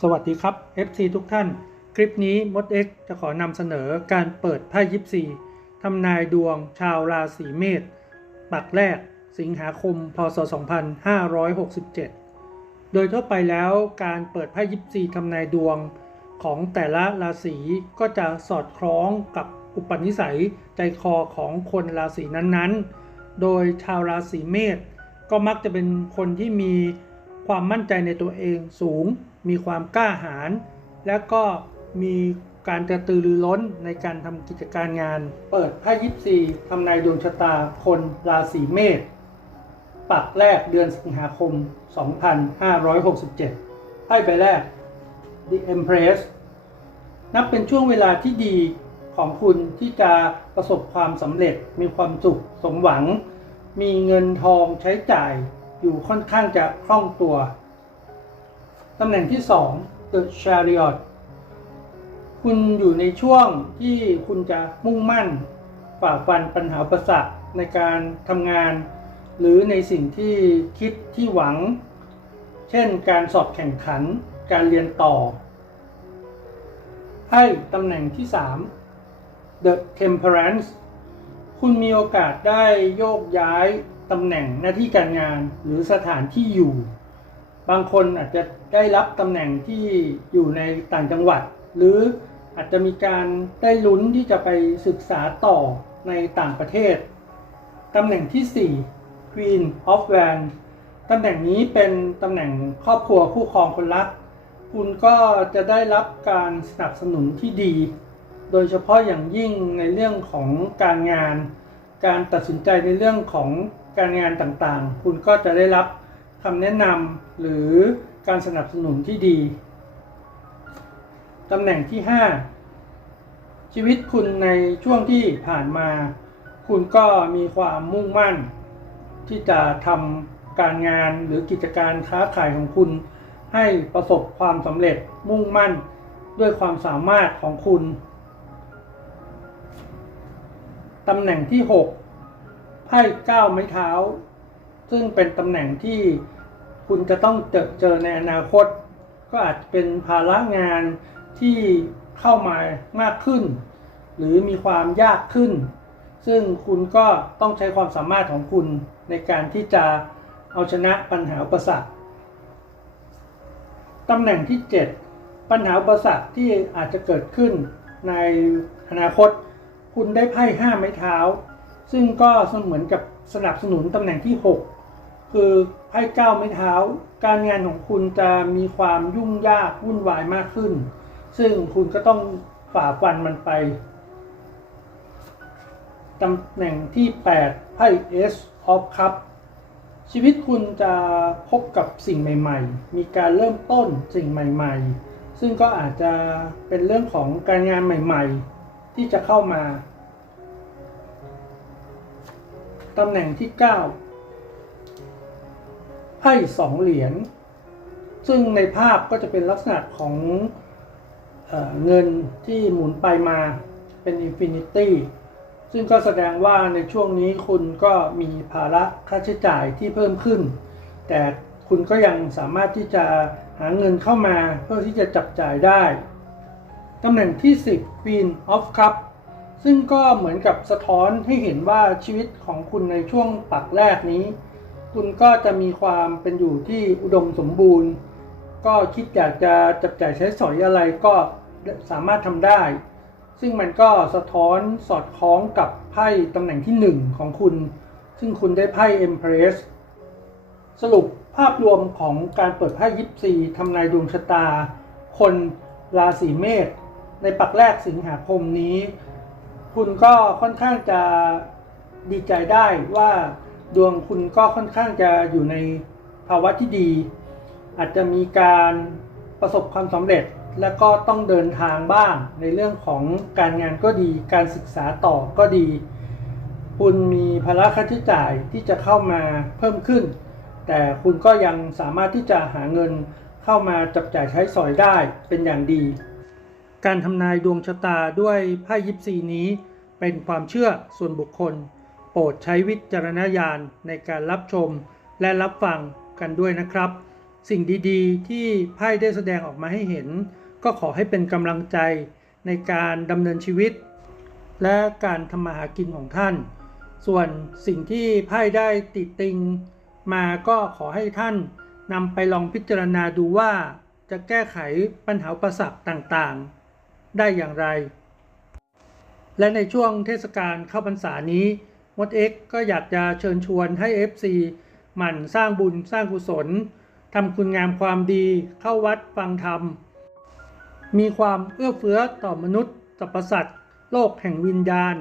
สวัสดีครับ FC ทุกท่าน คลิปนี้มด X จะขอนำเสนอการเปิดไพ่ยิปซีทำนายดวงชาวราศีเมษปักแรก สิงหาคม พศ 2567 โดยทั่วไปแล้วการเปิดไพ่ยิปซีทำนายดวงของแต่ละราศีก็จะสอดคล้องกับอุปนิสัยใจคอของคนราศีนั้นๆ โดยชาวราศีเมษก็มักจะเป็นคนที่มี ความมั่นใจในตัวเองสูง มีความกล้าหาญและก็มีการกระตือรือร้นในการทำกิจการงาน เปิดไพ่ยิปซีทำนายดวงชะตาคนราศีเมษปักแรกเดือนสิงหาคม 2567 ไพ่ใบแรก The Empress นับเป็นช่วงเวลาที่ดีของคุณที่จะประสบความสำเร็จมีความสุขสมหวัง มีเงินทองใช้จ่าย อยู่ค่อนข้างจะคล่องตัว ตำแหน่งที่ 2 The Chariot คุณอยู่ในช่วงที่คุณจะมุ่งมั่นฝ่าฟันปัญหาประสรรคในการทำงาน หรือในสิ่งที่คิดที่หวัง เช่นการสอบแข่งขันการเรียนต่อให้ตำแหน่งที่ 3 The Temperance คุณมีโอกาสได้โยกย้าย ตำแหน่งหน้าที่การงานหรือสถานที่อยู่ บางคนอาจจะได้รับตำแหน่งที่อยู่ในต่างจังหวัด หรืออาจจะมีการได้ลุ้นที่จะไปศึกษาต่อในต่างประเทศ ตำแหน่งที่ 4 Queen of w a n d ตำแหน่งนี้เป็นตำแหน่งครอบครัวคู่ครองคนรัก คุณก็จะได้รับการสนับสนุนที่ดี โดยเฉพาะอย่างยิ่งในเรื่องของการงาน การตัดสินใจในเรื่องของการงานต่างๆ คุณก็จะได้รับคำแนะนำหรือการสนับสนุนที่ดีตำแหน่งที่ 5 ชีวิตคุณในช่วงที่ผ่านมา คุณก็มีความมุ่งมั่น ที่จะทำการงานหรือกิจการค้าขายของคุณ ให้ประสบความสำเร็จมุ่งมั่นด้วยความสามารถของคุณ ตำแหน่งที่ 6 ไพ่เก้าไม้เท้า ซึ่งเป็นตำแหน่งที่คุณจะต้องเจอเจอในอนาคต ก็อาจจะเป็นภาระงานที่เข้ามามากขึ้น หรือมีความยากขึ้น ซึ่งคุณก็ต้องใช้ความสามารถของคุณในการที่จะเอาชนะปัญหาอุปสรรคตำแหน่งที่ 7 ปัญหาอุปสรรคที่อาจจะเกิดขึ้นในอนาคต คุณได้ไพ่ห้าไม้เท้า ซึ่งก็เสมือนกับสนับสนุนตำแหน่งที่ 6 คือไพ่เก้าไม้เท้า การงานของคุณจะมีความยุ่งยากวุ่นวายมากขึ้น ซึ่งคุณก็ต้องฝ่าฟันมันไปตำแหน่งที่ 8ไพ่ S of Cup ชีวิตคุณจะพบกับสิ่งใหม่ ๆ มีการเริ่มต้นสิ่งใหม่ ๆ ซึ่งก็อาจจะเป็นเรื่องของการงานใหม่ ๆ ที่จะเข้ามาตำแหน่งที่ 9 ไพ่สองเหรียญ ซึ่งในภาพก็จะเป็นลักษณะของเอเงินที่หมุนไปมาเป็นอินฟินิตี้ ซึ่งก็แสดงว่าในช่วงนี้คุณก็มีภาระค่าใช้จ่ายที่เพิ่มขึ้น แต่คุณก็ยังสามารถที่จะหาเงินเข้ามาเพื่อที่จะจับจ่ายได้ ตำแหน่งที่ 10 Queen of Cup ซึ่งก็เหมือนกับสะท้อนให้เห็นว่าชีวิตของคุณในช่วงปักแรกนี้ คุณก็จะมีความเป็นอยู่ที่อุดมสมบูรณ์ ก็คิดอยากจะจับจ่ายใช้สอยอะไรก็สามารถทำได้ ซึ่งมันก็สะท้อนสอดคล้องกับไพ่ตำแหน่งที่ 1 ของคุณ ซึ่งคุณได้ไพ่ Empress สรุปภาพรวมของการเปิดไพ่ยิปซีทำนายดวงชะตา คนราศีเมษ ในปักแรกสิงหาคมนี้ คุณก็ค่อนข้างจะดีใจได้ว่าดวงคุณก็ค่อนข้างจะอยู่ในภาวะที่ดี อาจจะมีการประสบความสำเร็จและก็ต้องเดินทางบ้างในเรื่องของการงานก็ดี การศึกษาต่อก็ดี คุณมีภาระค่าใช้จ่ายที่จะเข้ามาเพิ่มขึ้น แต่คุณก็ยังสามารถที่จะหาเงินเข้ามาจับจ่ายใช้สอยได้เป็นอย่างดี การทำนายดวงชะตาด้วยไพ่ยิปซีนี้ เป็นความเชื่อส่วนบุคคล โปรดใช้วิจารณญาณในการรับชมและรับฟังกันด้วยนะครับ สิ่งดีๆ ที่ไพ่ได้แสดงออกมาให้เห็น ก็ขอให้เป็นกำลังใจในการดำเนินชีวิต และการทำมาหากินของท่าน ส่วนสิ่งที่ไพ่ได้ติดติง มาก็ขอให้ท่านนำไปลองพิจารณาดูว่าจะแก้ไขปัญหาอุปสรรคต่างๆ ได้อย่างไร และในช่วงเทศกาลเข้าพรรษานี้มดเอ็กก็อยากจะเชิญชวนให้ FC หมั่นสร้างบุญสร้างกุศลทำคุณงามความดีเข้าวัดฟังธรรม มีความเอื้อเฟื้อต่อมนุษย์สรรพสัตว์โลกแห่งวิญญาณ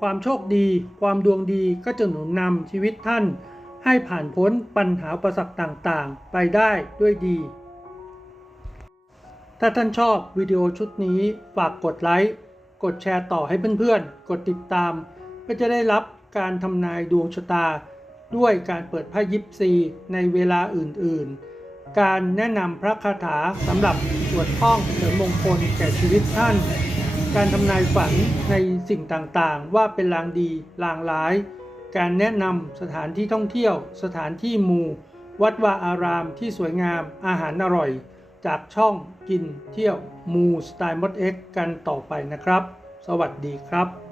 ความโชคดี ความดวงดีก็จะหนุนนำชีวิตท่าน ให้ผ่านพ้นปัญหาอุปสรรคต่างๆ ไปได้ด้วยดี ถ้าท่านชอบวิดีโอชุดนี้ฝากกดไลค์ กดแชร์ต่อให้เพื่อนๆ กดติดตาม ก็จะได้รับการทำนายดวงชะตา ด้วยการเปิดไพ่ยิปซีในเวลาอื่นๆ การแนะนำพระคาถาสำหรับสวดท่องเสริมมงคลแก่ชีวิตท่าน การทำนายฝันในสิ่งต่างๆ ว่าเป็นลางดีลางร้าย การแนะนำสถานที่ท่องเที่ยว สถานที่มู วัดวาอารามที่สวยงามอาหารอร่อย จากช่องกินเที่ยวมูสไตล์มดเอ็กกันต่อไปนะครับ สวัสดีครับ